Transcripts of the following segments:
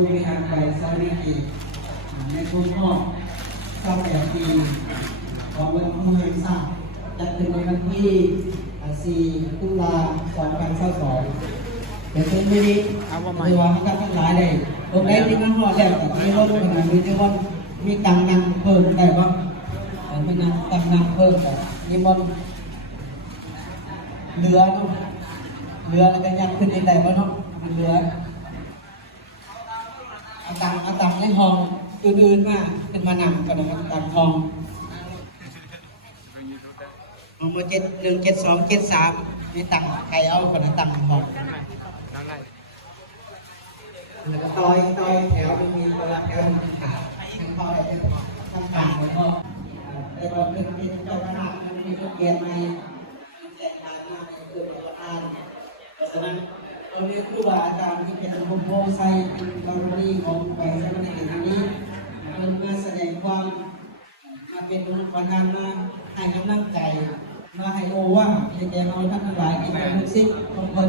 ผู้บริหารไปสวัสดีในกลุ่มห้อง28 ปีของวันผู้แห่งชาติจัดขึ้นในวันที่4 ตุลา 2022เป็นเช่นนี้ในวันที่ทั้งหลายได้ตรงไหนที่มันห่อแล้วแต่ที่ว่าขนาดนี้ที่ว่ามีตังนังเพิ่มได้บ้างมีตังนังเพิ่มแต่นี่มันเรือเนาะเรือแล้วก็ยังขึ้นได้บ้างเนาะเรือเอาตังในห้องอื่นๆมาขึ้นมานำกันนะครับตังห้องเอามา71 72 73มีตังใครเอาคนละตังห้องแล้วก็ต่อยแถวมีคนละแถวขาทั้งพ่อทั้งขาของพ่อแต่ตอนเป็นเจ้าคณะมันมีเกียรติในแจกทานหน้าในเกิดประธานเพราะฉะนั้นเราเรียกครูบาอาจารย์ที่เป็นองค์โพไซบารมีของไปสมัยนี้มันมาแสดงความมาเป็นองค์ประธานมาให้กำลังใจมาให้โอว่าให้แก่เราท่านทั้งหลายที่เป็นลูกศิษย์ของคน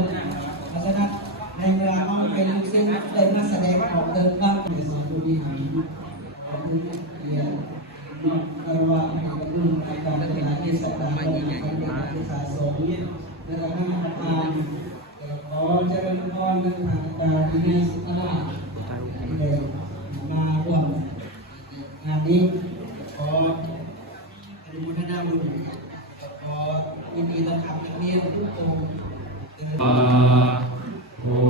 เพราะฉะนั้นในเวลาเขาเป็นลูกศิษย์ได้มาแสดงออกเดินข้ามในสอนบริหารของผู้เรียนนอกว่าในกระตุ้นการบริหารที่สัปดาห์ของการบริหารที่สะสมและการทำงานขอเจริญพรในทางการที่มีสุขภาพได้มาร่วมงานนี้ขออนุโมทนาบุญขอยินดีต้อนรับนักเรียนทุกคนพุ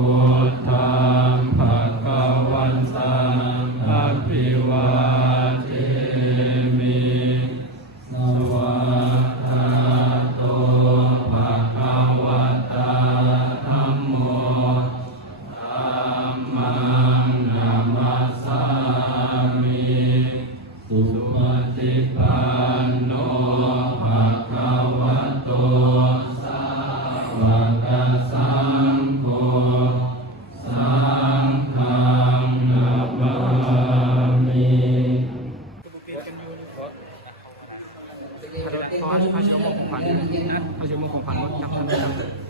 ทธังภคะวันตังอะภิวาเทมิสวากขาโตภคะวะตาธัมโมธัมมังนามัสสามิสุปฏิปันโนภะคะวะโตสาวกสังโฆสังฆังนามามิ พระชมของขวัญพระชมของขวัญวัดจำทันจำ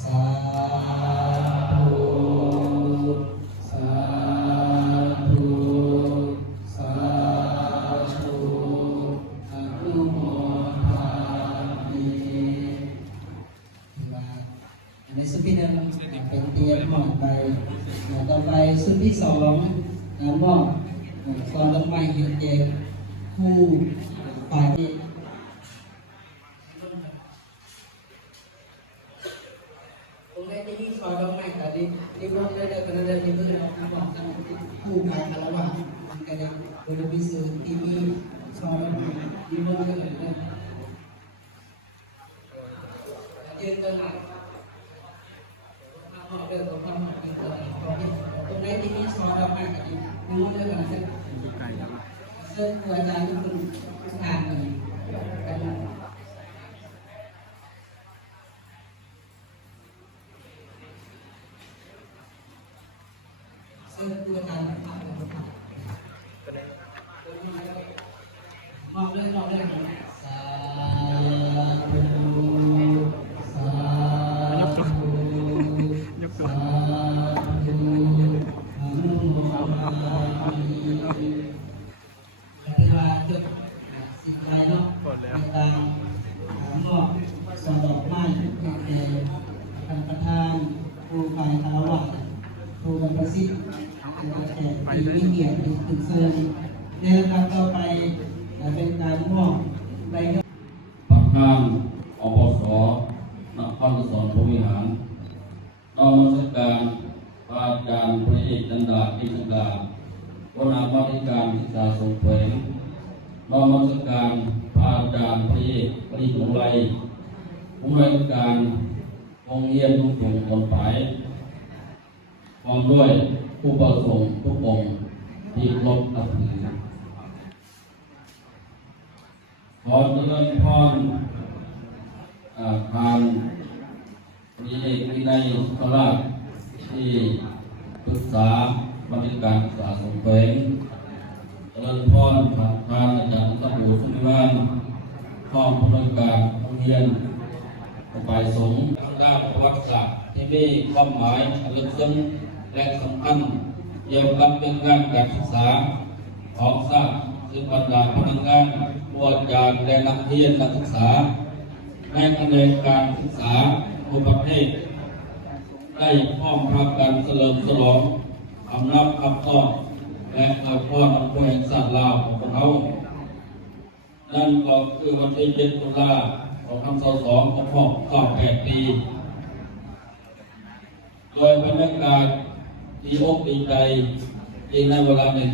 สาธุสาธุสาธุอนุโมทามิในสุดที่หนึ่งเป็นเตียนมอบไปต่อไปสุดที่สองมอบตอนลงไปเห็นเจผู้ฝ่ายตรงนี้ที่มีซอยดอกไม้แต่ที่รถได้กันเลยที่เพื่อนเราบอกกันผู้ขายคารวะมันก็ได้โดยวิสุทธิ์ที่มีซอยดอกไม้ที่รถได้กันเลยยืนตลาดเดินตรงข้ามเป็นตลาดตรงนี้ที่มีซอยดอกไม้กับที่มีรถได้กันเลยเสื้อตัวอาจารย์ทุกคนทานกันตัวการมอบเลยสาธุสาธุยกตัวสาธุอนุโมทนามิปฏิวัติจุดสิบไรเนาะในการมอบสอดดอกไม้แก่ท่านประธานผู้ฝ่ายคารวะผู้บรรพชิตแต่ที่มีเกียรติถึงเชิญในลำดับต่อไปเป็นการมอบใบเงินประธานอปสนครสอนภูมิหารนอกราชการพระอาจารย์พระเอกจันดาอินทราหัวหน้าบริการศึกษาสงฆ์แขวงนอกราชการพระอาจารย์พระเอกปริหงไลผู้บริการโรงเรียนทุกอย่างคนไปพร้อมด้วยผู้ประสงค์ทุกองค์ที่ลบนับถือขอเจริญพรทานมีเอกวินัยสุขราชที่ปรึกษาบริการศึกษาสงฆ์แขวงเจริญพรทานอาจารย์ตะบูสุนิวาน ห้องผู้อำนวยการโรงเรียนฝ่ายสงฆ์ทางด้านประวัติศาสตร์ที่มีความหมายลึกซึ้งและสำคัญเกี่ยวกับเรื่องการศึกษาของชาติซึ่งบรรดาพนักงานผู้อาจารย์และนักเรียนนักศึกษาในแผนกการศึกษาทุกประเภทได้พร้อมพากันเฉลิมฉลองอำนาจขับต้อนและเอาพรผู้แห่งชาติลาวของเรานั่นก็คือวันที่7 ตุลา2522ของพ่อ98 ปีโดยบรรยากาศดีอกดีใจอีกในเวลาหนึ่ง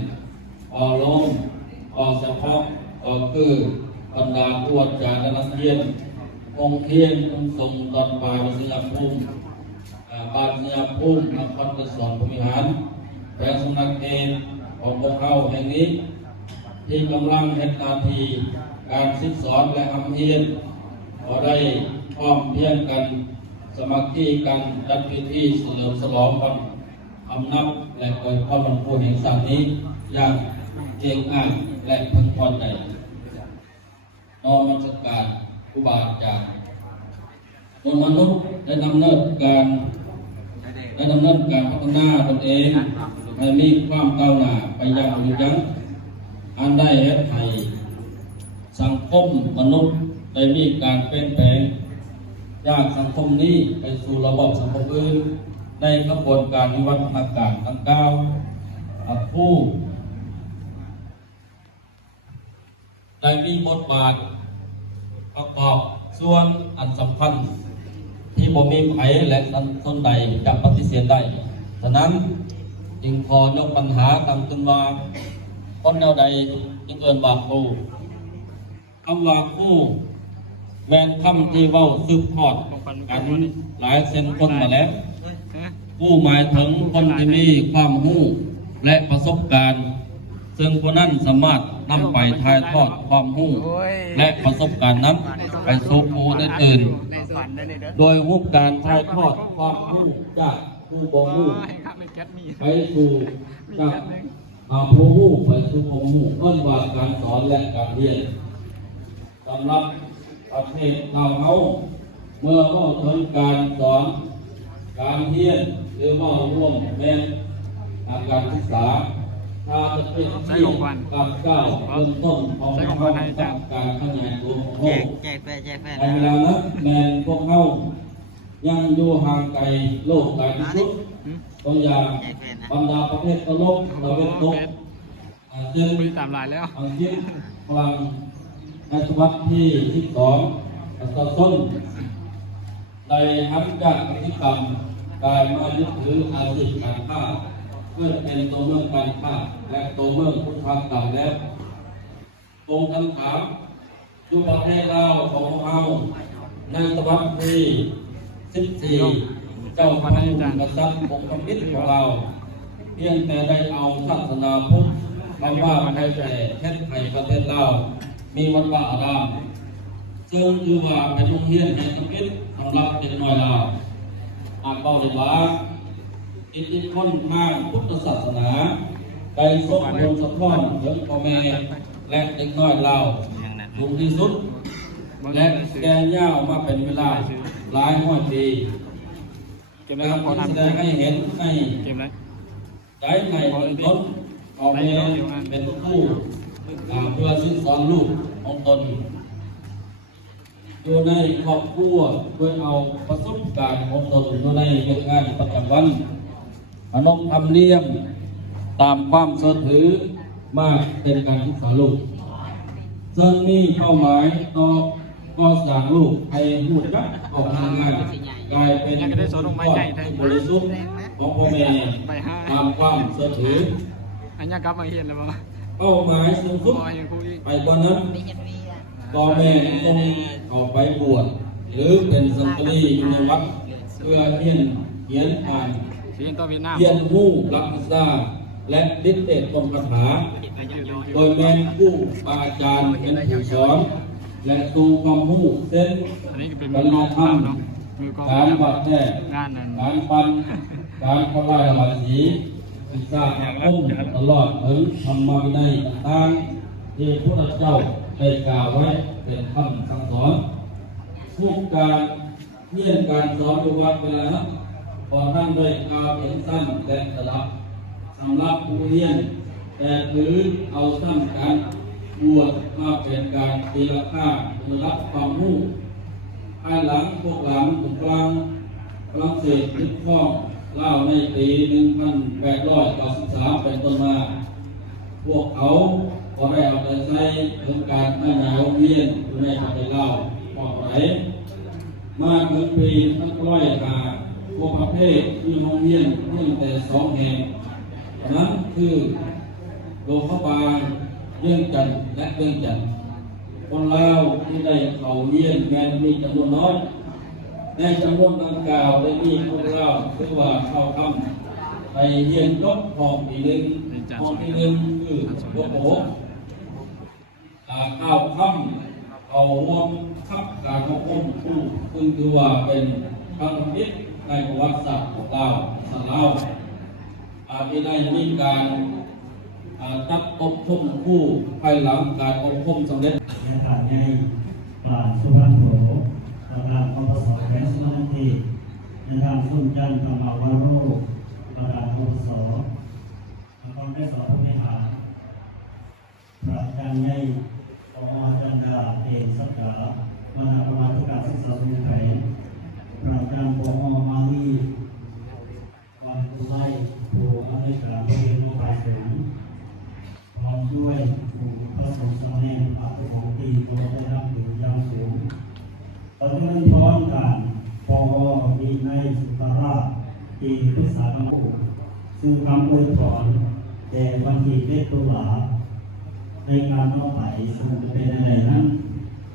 พอลงพอเฉพาะก็คือบรรดาผู้อาจารย์และนักเรียนองค์เทียนองค์ทรงตอนปลายวัดสยามภูมิบ้านสยามภูมินครปฐมภูมิหารแปลงสำนักเองของพวกเขาแห่งนี้ที่กำลังเฮ็ดหน้าที่การศึกษาและอำเฮียนขอได้พร้อมเพียงกันสมัครที่กันจัดพิธีเฉลิมฉลองวันอำนับและอวยพรวันผู้แห่งชาตินี้อย่างเก่งอ่านและพึงพอใจน้อมนมัสการครูบาอาจารย์มนุษย์ได้ดำเนินการพัฒนาตนเองให้มีความก้าวหน้าไปอย่างยืนยันอันได้เฮ็ดให้สังคมมนุษย์ได้มีการเปลี่ยนแปลงจากสังคมนี้ไปสู่ระบบสังคมอื่นในกระบวนการวิวัฒนาการดังกล่าวผู้ได้มีบทบาทประกอบส่วนอันสำคัญที่บ่มีไผและคนใดจะปฏิเสธได้ฉะนั้นจึงขอยกปัญหาตั้งขึ้นว่าคนแนวใดจึงเอิ้นว่าครูคำว่าครูแม่นคำที่เว้าสืบทอดกันหลายเส้นคนมาแล้วผู้หมายถึงคนที่มีความรู้และประสบการณ์ซึ่งคนนั้นสามารถนำไปถ่ายทอดความรู้และประสบการณ์นั้นไปสู่ผู้อื่นโดยรูปการถ่ายทอดความรู้จากผู้บ่รู้ไปสู่จากผู้รู้ไปสู่ผู้รู้นั่นว่าการสอนและการเรียนสำหรับประเทศเราเมื่อว่าถึงการสอนการเรียนหรือว่าร่วมแม่การศึกษาถ้าจะเป็นที่การก้าวเริ่มต้นของการขยายตัวของโลกในเวลานั้นแมนพวกเขายังอยู่ห่างไกลโลกไกลที่สุดตัวอย่างบรรดาประเทศตะลกตะเวนตกซึ่งตามลายแล้วอังกฤษฝรั่งในศตวรรษที่12ต้นได้หันจากพฤติกรรมการมายึดถืออาชีพการค้าเพื่อเป็นตัวเมืองการค้าและตัวเมืองพุทธกรรมแล้วองค์คำถามยุคประเทศเราของเราในศตวรรษที่14เจ้าพระองค์กษัตริย์องค์พระมิตรของเราเพียงแต่ได้เอาศาสนาพุทธมาว่าให้แต่แค่ไทยประเทศเรามีวัดวาอารามซึ่งคือว่าเป็นโรงเรียนแห่งสมิตรสำหรับเด็กน้อยเราอาจเบาได้ว่าอิทธิพลทางพุทธศาสนาได้ส่งผลสะท้อนถึงพ่อแม่และเด็กน้อยเราสูงที่สุดและแก่ยาวมาเป็นเวลาหลายร้อยปีการแสดงให้เห็นให้ใจในเป็นต้นพ่อแม่เป็นผู้เพื่อซึ่งสอนลูกของตนอยู่ในครอบครัวโดยเอาประสบการณ์ของตนอยู่ในเรื่องงานประจำวันขนบธรรมเนียมตามความเชื่อถือมากเป็นการศึกษาลูกซึ่งมีเป้าหมายต่อก็สร้างลูกให้รู้จักออกทางงานกลายเป็นผู้บริสุทธิ์ของพ่อแม่ตามความเชื่อถืออันนี้กลับมาเห็นแล้วมั้งเป้าหมายสูงสุดไปกว่านั้นพ่อแม่ต้องออกไปบวชหรือเป็นสังฆีอยู่ในวัดเพื่อเรียนอ่านเรียนรู้หลักวิชาและดิษเดชตรงคาถาโดยแม่ผู้อาจารย์เป็นผู้สอนและสู่ความรู้เส้นการเรียนธรรมการวัดแท้การปันการเข้าไล่ระบายสีศึกษาอาคมตลอดถึงธรรมวินัยต่างๆที่พระเจ้า ได้กล่าวไว้เป็นคำสั่งสอนทุกการเรียนการสอนอยู่วัดเวลานั้นพอท่านได้กล่าวเป็นสั้นและสลับสำหรับผู้เรียนแต่ถือเอาสั้นการบวชมาเป็นการตีราคาคือรับความรู้ภายหลังพวกหลังถูกกลางฝรั่งเศสยึดครองเล่าในปี 1893 เป็นต้นมาพวกเขาก็ได้เอาใจใส่เรื่องการขยายเวียนอยู่ในประเทศลาวพอไหนมาถึงปี1900พวกประเภทมีโรงเรียนเพียงแต่2 แห่งนั้นคือโลกบาลเรื่องจันทร์และเรื่องจันทร์คนลาวที่ได้เข้าเรียนแม้มีจำนวนน้อยในจำนวนดังกล่าวได้มีพวกเราคือว่าเข้าคำไปเรียนจบห้องที่1ห้องที่1คือหัวโขเข้าคำเอาร่วมคับการขององค์ผู้ซึ่งถือว่าเป็นครั้งพิษในประวัติศาสตร์ของเราสลาวที่ได้มีการจับอบรมผู้ภายหลังการอบรมสำเร็จในการใหญ่ป่าสุพรรณโขประธานกปสแห่งสมาธิในทางสุ่มจันทร์ธรรมวโรประธานกปสและความได้สอนผู้บริหารประธานใหญ่ปอจันดาเอกสักดามณฑลการศึกษาสมุทรไทยประธานปอมาลีวันตุไลผู้อำนวยการโรงเรียนมุขายสูงพร้อมด้วยพระสงฆ์สามเณรพระผู้ปกครองที่ได้รับถืออย่างสูงตอนนี้พร้อมกันปอมีในสุตราที่พุทธศาสนาซึ่งคำอวยพรแต่บางทีได้ตัวหลาในการเข้าไปซึ่งเป็นอะไรนั้น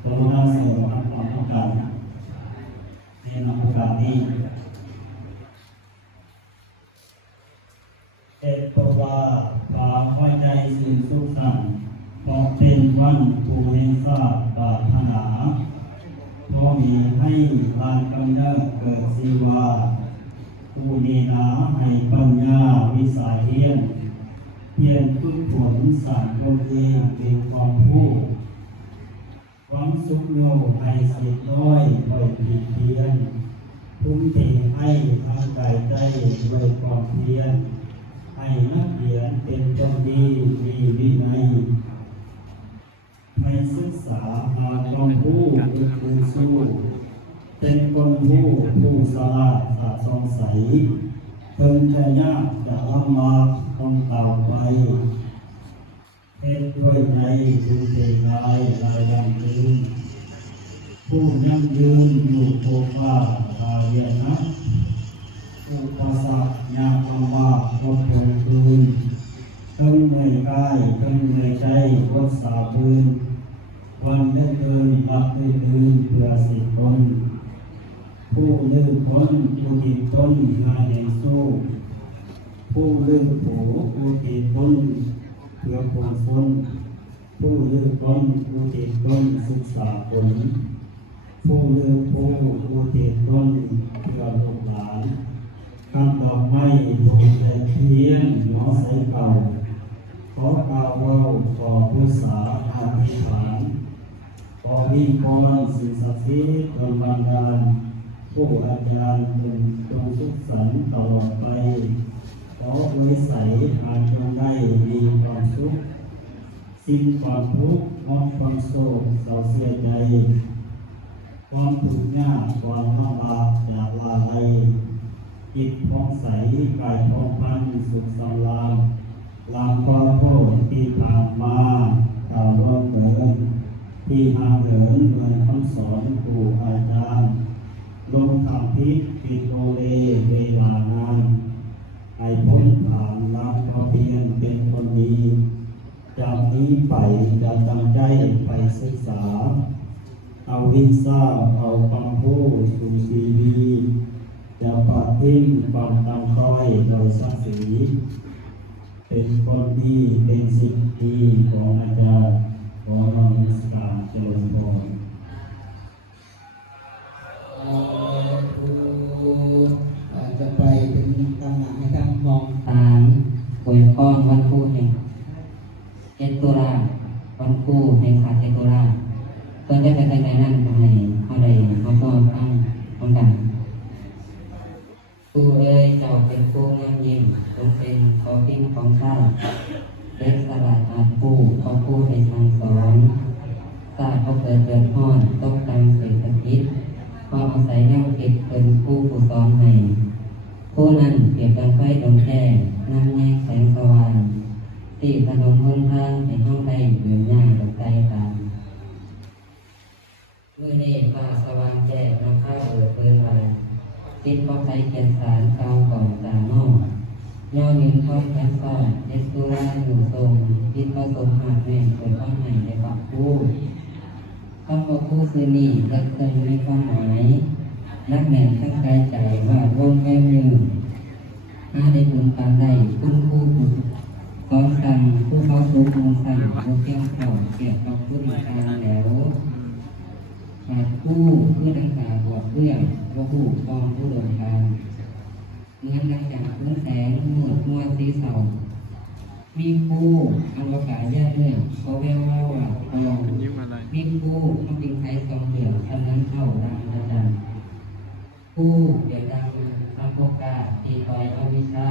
เราได้เสนอความต้องการในนามการนี้เอตวาปาไว้ใจสิ่งสุขสันต์พอเป็นวันผู้เห็นทราบบาถนาพอมีให้ลานกำเนิดเกิดสีวาผู้มีนาให้ปัญญาวิสัยเฮียนเพียรฝึกฝนสั่งตนเองเป็นความผู้ความสุขโยให้สิทธิ์น้อยปล่อยผิดเพียนทุ่มเทให้ทางกายใจด้วยความเพียรให้นักเรียนเป็นคนดีมีวินัยให้ศึกษาหาความรู้คือสู้เป็นคนผู้สลาดสงสัยเพิ่งจะยากจะลำบากต้องตามไปเหตุด้วยใจดูเด็กลายลายยังยืนผู้ยั่งยืนอยู่โคฟ้าตาเรียนนะอุปสรรคยากลำบากก็ทนคืนทั้งในกายทั้งในใจรักษาพื้นวันได้เกินวัดได้ลืมเพื่อสิทธิ์คนผู้ลืมคนผู้ติดต้นงานแห่งสู้ผู้ลืมโผผู้ติดต้นเพื่อผลฝนผู้ลืมต้นผู้ติดต้นศึกษาผลผู้ลืมผู้ติดต้นเพื่อลูกหลานคำดอกไม้ดวงใจเทียนน้อใสเก่าขอกล่าวว่าขอผู้สาอธิษฐานขอวิงวอนสิ่งศักดิ์สิทธิ์ดลบันดาลผู้อาจารย์จงสุขสันต์ตลอดไปขอวิสัยอาจงได้มีความสุขสิ้นความทุกข์หมดความโศกเศร้าเสียใจความทุกข์ยากความลำบากจากลาลัยจิตผ่องใสกายผ่องพันสุขสำราญลางความโทษที่ผ่านมาข่าวร้อนเกินที่ห่างเหินเงินคำสอนครูอาจารย์ลงทำพิษปิดโอเลเวลานานให้พ้นผ่านรักความเพียรเป็นคนดีจากนี้ไปจะตั้งใจไปศึกษาเอาวิชาเอาความรู้สู่ชีวิตจะปฏิทิ้งความตั้งคอยโดยศักดิ์ศรีเป็นคนดีเป็นสิ่งดีของอาจารย์ขอน้อมสักการะเจริญพรจะไปถึงตำหนักให้ท่านมอง ตามอวยพรวันครูแห่งเจตุลาวันครูแห่งขาเจตุลา นั้นทำไมเขาได้มาต้อนตั้งต้องกันผู้เอ้ยเจ้าเป็นผู้งามยิ่งจงเป็นขอพิมพ์ของข้าเล็กสลาดอาจผู้ขอผู้ในทางสอนทราบเขาเกิดเดือดร้อนต้องตามเศรษฐกิจพออาศัยแนวคิดเป็นผู้สอนให้ผู้นั้นเปรียบดังไฟดวงแก้นั่งแยกแสงสว่างที่ถนนหนทางในห้องใดเดินย่างกับใจตามเมื่อนี้ฟ้าสว่างแจ้งน้ำข้าวเปิดไว้ติดก็ใช้เขียนสารเก่าก่อนตานอกย่อยืนท้องแขนซ้อนเด็ดตัวลายอยู่ทรงคิดผสมหาดแม่เปิดข้างในในปากผู้คำว่าผู้คือนี่ก็เคยมีความหมายนักแน่นตั้งใจใจว่าร่วมแม่มือหาได้บุญปานใดคุณผู้พร้อมสั่งผู้เขาสูงองสั่งผู้เที่ยงเข่าเกียรติเราผู้ดีการแล้วขาดผู้เพื่อดังกล่าวบวกเรื่องว่าผู้กองผู้เดินทางเงินดังจากพื้นแสงมืดมัวสีเสามีผู้อวกาศแยกเรื่องเขาแววว่าพลองมีผู้ทำจริงไทยกองเดือดอันนั้นเข้าดังอาจารย์ผู้เดียวดังทำโอกาสตีคอยอวิชา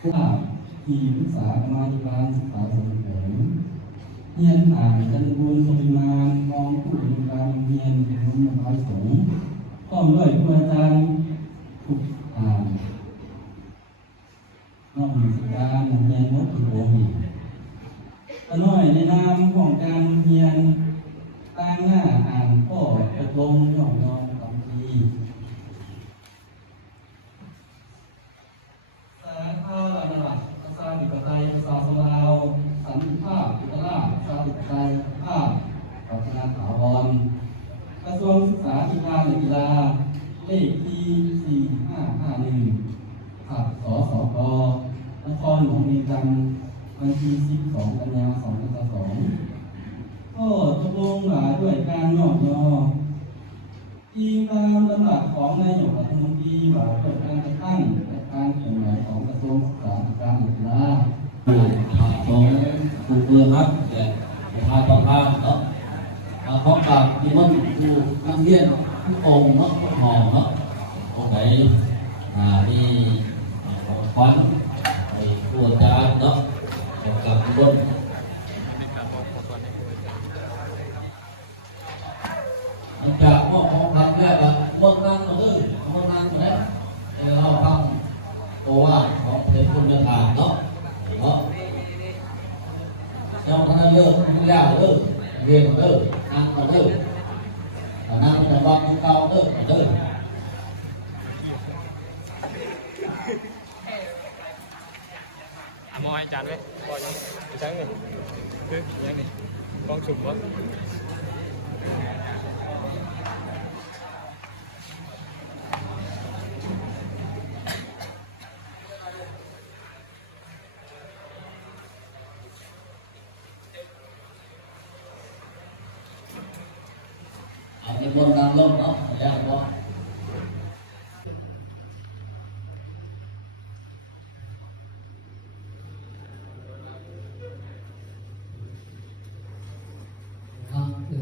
ผู้ที่ปรึกษามาธิการศึกษาส่งเสริมเฮียนอ่านจันบุญสมิมานมองผู้บริการเฮียนของมหาสงฆ์พร้อมด้วยผู้อาจารย์ทุกอ่านนอกจากการเฮียนนกอีกองค์ตน้อยในนามของการเฮียนตั้งหน้าอ่านข้อประตงย่อมยอมสองทีสาขาระดับภาษาดิบไตยภาษาสลาวสันติภาพอุตราภาษาดิบไตยภาพพัฒนาถาวรกระทรวงศึกษาธิการและกีฬาเลขที่4551ขับสสกนครหลวงเวียงจันทร์วันที่12 กันยายน 2562ก็ตกลงมาด้วยการย่อที่ตามลำดับของนายกรัฐมนตรีว่าเกิดการแต่งตั้งและการเคลื่อนไหวของกระทรวงศึกษาธิการและกีฬาผู้ขาดของผู้เพื่อรักและพาต่อทางเนาะพร้อมกับที่มันอยู่นักเรียนทุกองค์เนาะหอเนาะองค์ไหนมีของขวัญไอ้ผู้อาจารย์เนาะกับทุกคนหลังจากมอบของขวัญแล้วก็มอบนั่งมาเลยมอบนั่งมาแล้วเราฟังโอวาทของเป็นคุณธรรมเนาะเนาะเจ้าคณะเลิกทุกอย่างเลิกเรียนเลิกนั่งมาเลิกนั่งแต่ว่าคุณเก่าเลิกเลิกมองให้จานไว้ก่อนยังใช้เงินคือยังนี่กองสุ่มวะเอาในบนนางลงเนาะแล้วก็